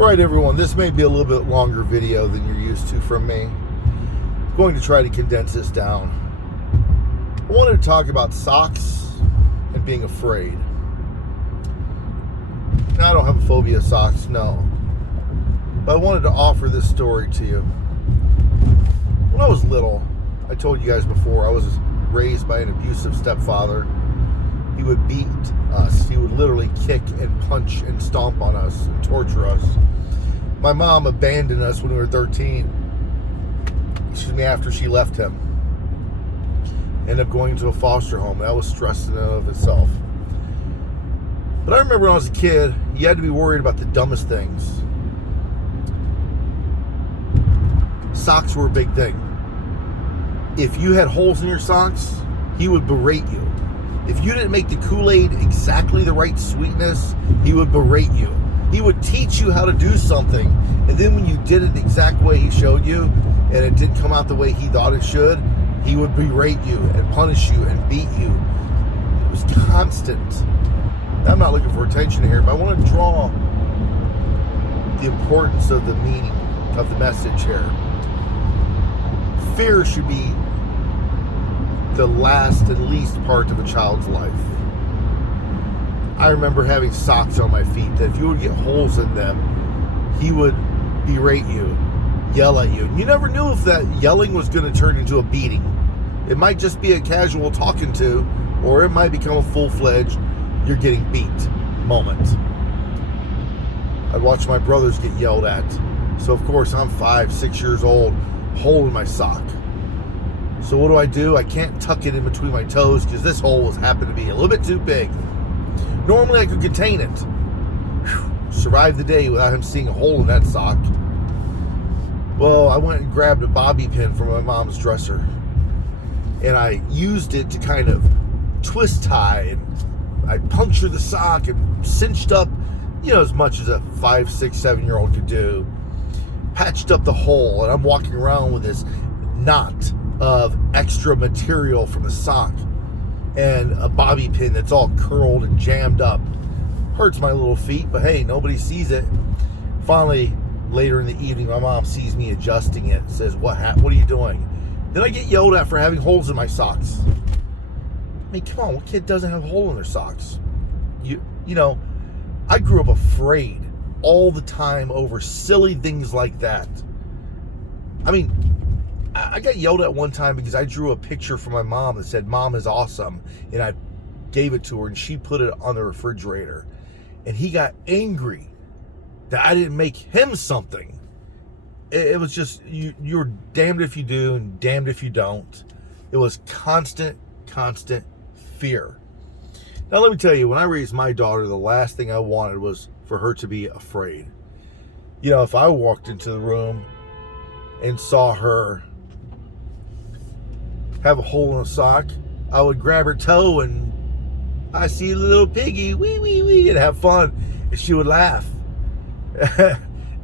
Alright everyone, this may be a little bit longer video than you're used to from me. I'm going to try to condense this down. I wanted to talk about socks and being afraid. Now, I don't have a phobia of socks, no. But I wanted to offer this story to you. When I was little, I told you guys before, I was raised by an abusive stepfather. He would beat us. He would literally kick and punch and stomp on us and torture us. My mom abandoned us when we were 13. After she left him. Ended up going to a foster home. That was stress in and of itself. But I remember when I was a kid, you had to be worried about the dumbest things. Socks were a big thing. If you had holes in your socks, he would berate you. If you didn't make the Kool-Aid exactly the right sweetness, he would berate you. He would teach you how to do something, and then when you did it the exact way he showed you, and it didn't come out the way he thought it should, he would berate you and punish you and beat you. It was constant. I'm not looking for attention here, but I want to draw the importance of the meaning of the message here. Fear should be the last and least part of a child's life. I remember having socks on my feet that if you would get holes in them, he would berate you, yell at you. You never knew if that yelling was going to turn into a beating. It might just be a casual talking to, or it might become a full-fledged, you're getting beat moment. I'd watch my brothers get yelled at. So of course I'm 5, 6 years old, hole in my sock. So what do? I can't tuck it in between my toes because this hole was happened to be a little bit too big. Normally I could contain it. Survive the day without him seeing a hole in that sock. Well, I went and grabbed a bobby pin from my mom's dresser. And I used it to kind of twist tie. And I punctured the sock and cinched up, as much as a 5, 6, 7-year-old could do. Patched up the hole. And I'm walking around with this knot of extra material from the sock. And a bobby pin that's all curled and jammed up. Hurts my little feet, but hey, nobody sees it. Finally, later in the evening, my mom sees me adjusting it. Says, what are you doing? Then I get yelled at for having holes in my socks. I mean, come on, what kid doesn't have a hole in their socks? I grew up afraid all the time over silly things like that. I mean, I got yelled at one time because I drew a picture for my mom that said, "Mom is awesome." And I gave it to her and she put it on the refrigerator. And he got angry that I didn't make him something. It was just, you're damned if you do and damned if you don't. It was constant fear. Now let me tell you, when I raised my daughter, the last thing I wanted was for her to be afraid. If I walked into the room and saw her have a hole in a sock, I would grab her toe and I see Little Piggy, wee, wee, wee, and have fun. And she would laugh.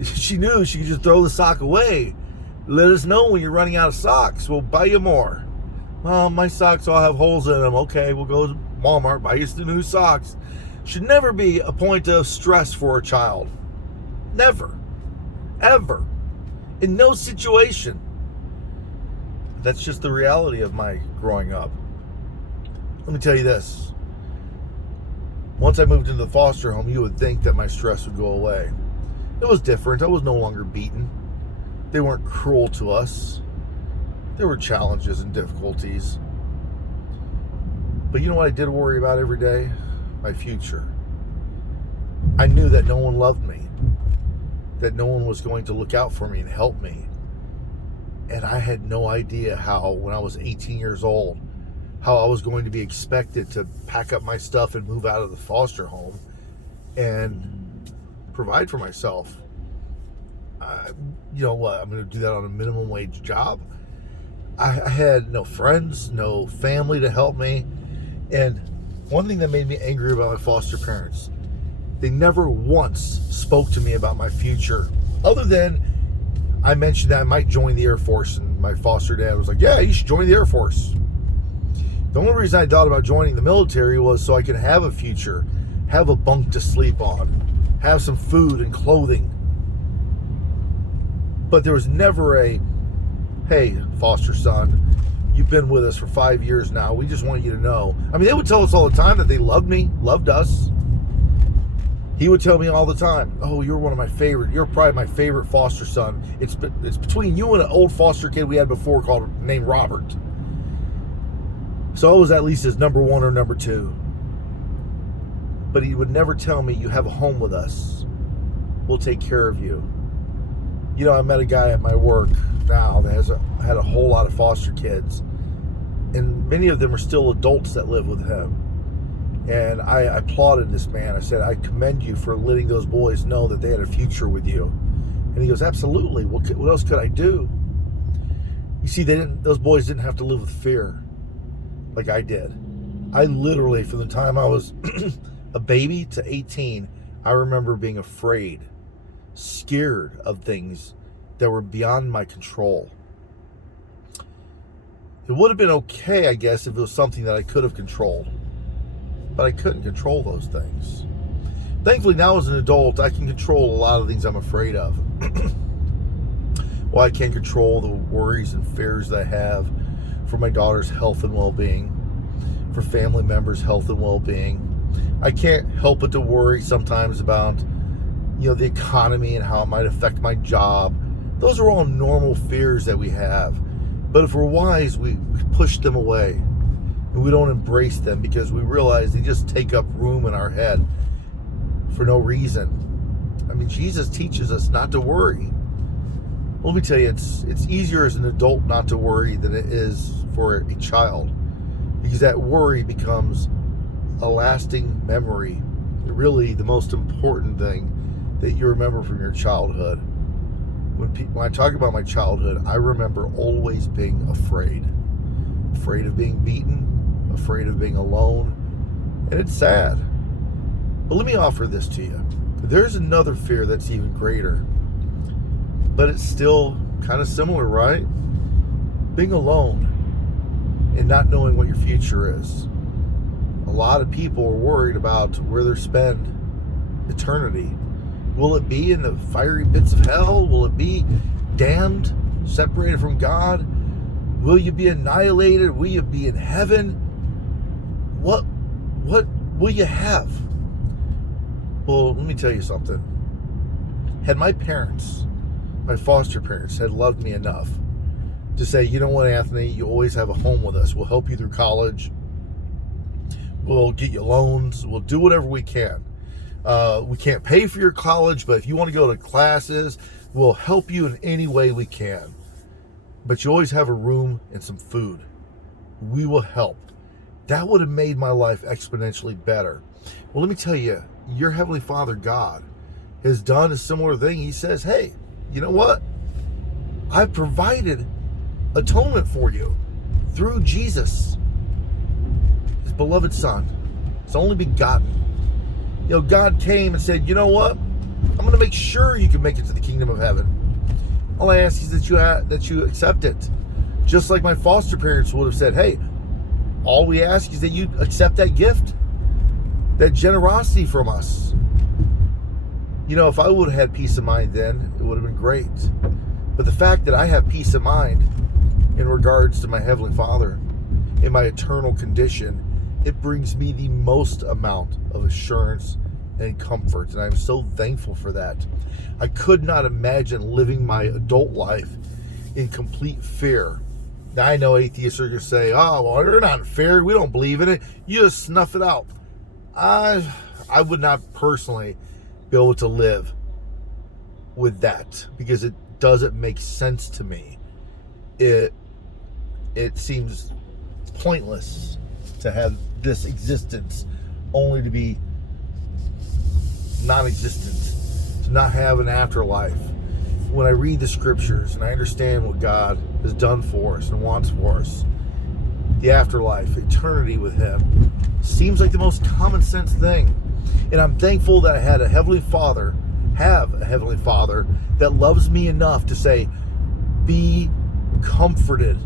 She knew she could just throw the sock away. Let us know when you're running out of socks. We'll buy you more. Mom, my socks all have holes in them. Okay, we'll go to Walmart, buy you some new socks. Should never be a point of stress for a child. Never. Ever. In no situation. That's just the reality of my growing up. Let me tell you this. Once I moved into the foster home, you would think that my stress would go away. It was different. I was no longer beaten. They weren't cruel to us. There were challenges and difficulties. But you know what I did worry about every day? My future. I knew that no one loved me. That no one was going to look out for me and help me. And I had no idea how, when I was 18 years old, how I was going to be expected to pack up my stuff and move out of the foster home and provide for myself. You know what? I'm going to do that on a minimum wage job. I had no friends, no family to help me. And one thing that made me angry about my foster parents, they never once spoke to me about my future, other than I mentioned that I might join the Air Force, and my foster dad was like, yeah, you should join the Air Force. The only reason I thought about joining the military was so I could have a future, have a bunk to sleep on, have some food and clothing, But there was never a, hey, foster son, you've been with us for 5 years now. We just want you to know. I mean, they would tell us all the time that they loved me, loved us. He would tell me all the time, oh, you're one of my favorite. You're probably my favorite foster son. It's between you and an old foster kid we had before named Robert. So I was at least his number one or number two. But he would never tell me, you have a home with us. We'll take care of you. You know, I met a guy at my work now that had a whole lot of foster kids. And many of them are still adults that live with him. And I applauded this man. I said, I commend you for letting those boys know that they had a future with you. And he goes, absolutely. What else could I do? You see, those boys didn't have to live with fear like I did. I literally, from the time I was a baby to 18, I remember being afraid, scared of things that were beyond my control. It would have been okay, I guess, if it was something that I could have controlled. But I couldn't control those things. Thankfully, now as an adult, I can control a lot of things I'm afraid of. Well, I can't control the worries and fears that I have for my daughter's health and well-being, for family members' health and well-being. I can't help but to worry sometimes about, the economy and how it might affect my job. Those are all normal fears that we have. But if we're wise, we push them away. And we don't embrace them because we realize they just take up room in our head for no reason. I mean, Jesus teaches us not to worry. Well, let me tell you, it's easier as an adult not to worry than it is for a child, because that worry becomes a lasting memory. Really, the most important thing that you remember from your childhood. When I talk about my childhood, I remember always being afraid of being beaten, afraid of being alone, and it's sad. But let me offer this to you. There's another fear that's even greater, but it's still kind of similar, right? Being alone and not knowing what your future is. A lot of people are worried about where they'll spend eternity. Will it be in the fiery pits of hell? Will it be damned, separated from God? Will you be annihilated? Will you be in heaven? What will you have? Well, let me tell you something. Had my foster parents, had loved me enough to say, you know what, Anthony, you always have a home with us. We'll help you through college. We'll get you loans. We'll do whatever we can. We can't pay for your college, but if you want to go to classes, we'll help you in any way we can. But you always have a room and some food. We will help. That would have made my life exponentially better. Well, let me tell you, your Heavenly Father, God, has done a similar thing. He says, hey, you know what? I've provided atonement for you through Jesus, His beloved Son, His only begotten. God came and said, you know what? I'm going to make sure you can make it to the kingdom of heaven. All I ask is that you accept it. Just like my foster parents would have said, hey, all we ask is that you accept that gift, that generosity from us. If I would have had peace of mind then, it would have been great. But the fact that I have peace of mind in regards to my Heavenly Father, in my eternal condition, it brings me the most amount of assurance and comfort, and I'm so thankful for that. I could not imagine living my adult life in complete fear. Now, I know atheists are going to say, oh, well, they're not in fear. We don't believe in it. You just snuff it out. I would not personally be able to live with that because it doesn't make sense to me. It seems pointless to have this existence only to be non-existent, to not have an afterlife. When I read the scriptures and I understand what God has done for us and wants for us, the afterlife, eternity with Him, seems like the most common sense thing. And I'm thankful that I have a Heavenly Father that loves me enough to say, be comforted.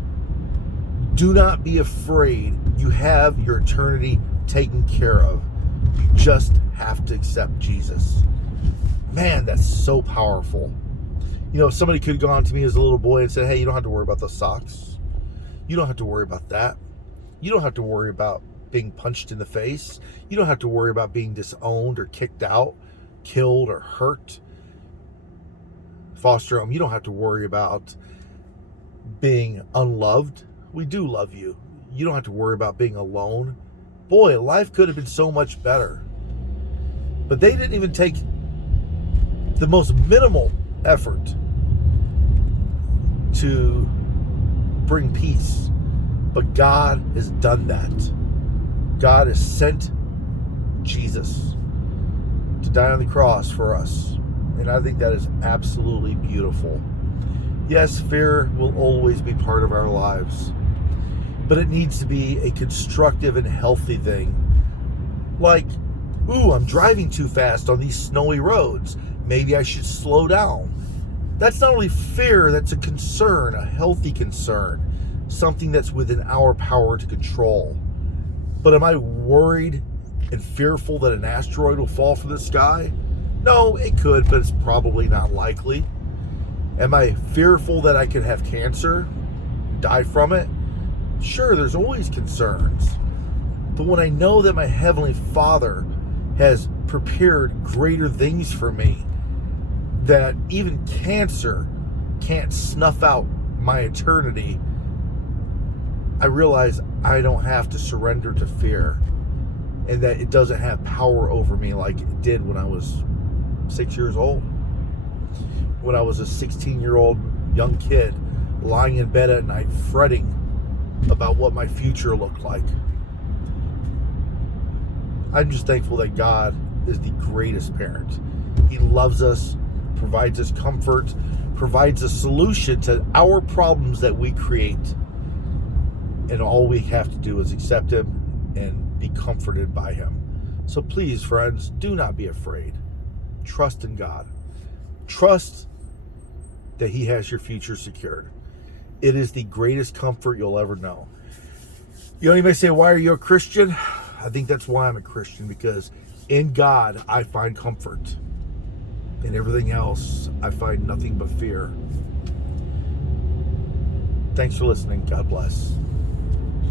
Do not be afraid. You have your eternity taken care of. You just have to accept Jesus. Man, that's so powerful. Somebody could have gone to me as a little boy and said, hey, you don't have to worry about those socks. You don't have to worry about that. You don't have to worry about being punched in the face. You don't have to worry about being disowned or kicked out, killed or hurt. Foster home, you don't have to worry about being unloved. We do love you. You don't have to worry about being alone. Boy, life could have been so much better. But they didn't even take the most minimal effort to bring peace. But God has done that. God has sent Jesus to die on the cross for us. And I think that is absolutely beautiful. Yes, fear will always be part of our lives, but it needs to be a constructive and healthy thing. Like, ooh, I'm driving too fast on these snowy roads. Maybe I should slow down. That's not only fear, that's a concern, a healthy concern, something that's within our power to control. But am I worried and fearful that an asteroid will fall from the sky? No, it could, but it's probably not likely. Am I fearful that I could have cancer, die from it? Sure, there's always concerns. But when I know that my Heavenly Father has prepared greater things for me, that even cancer can't snuff out my eternity, I realize I don't have to surrender to fear, and that it doesn't have power over me like it did when I was 6 years old. When I was a 16-year-old young kid lying in bed at night fretting about what my future looked like. I'm just thankful that God is the greatest parent. He loves us, provides us comfort, provides a solution to our problems that we create. And all we have to do is accept Him and be comforted by Him. So please, friends, do not be afraid. Trust in God. Trust that He has your future secured. It is the greatest comfort you'll ever know. You may say, why are you a Christian? I think that's why I'm a Christian, because in God I find comfort. In everything else, I find nothing but fear. Thanks for listening. God bless.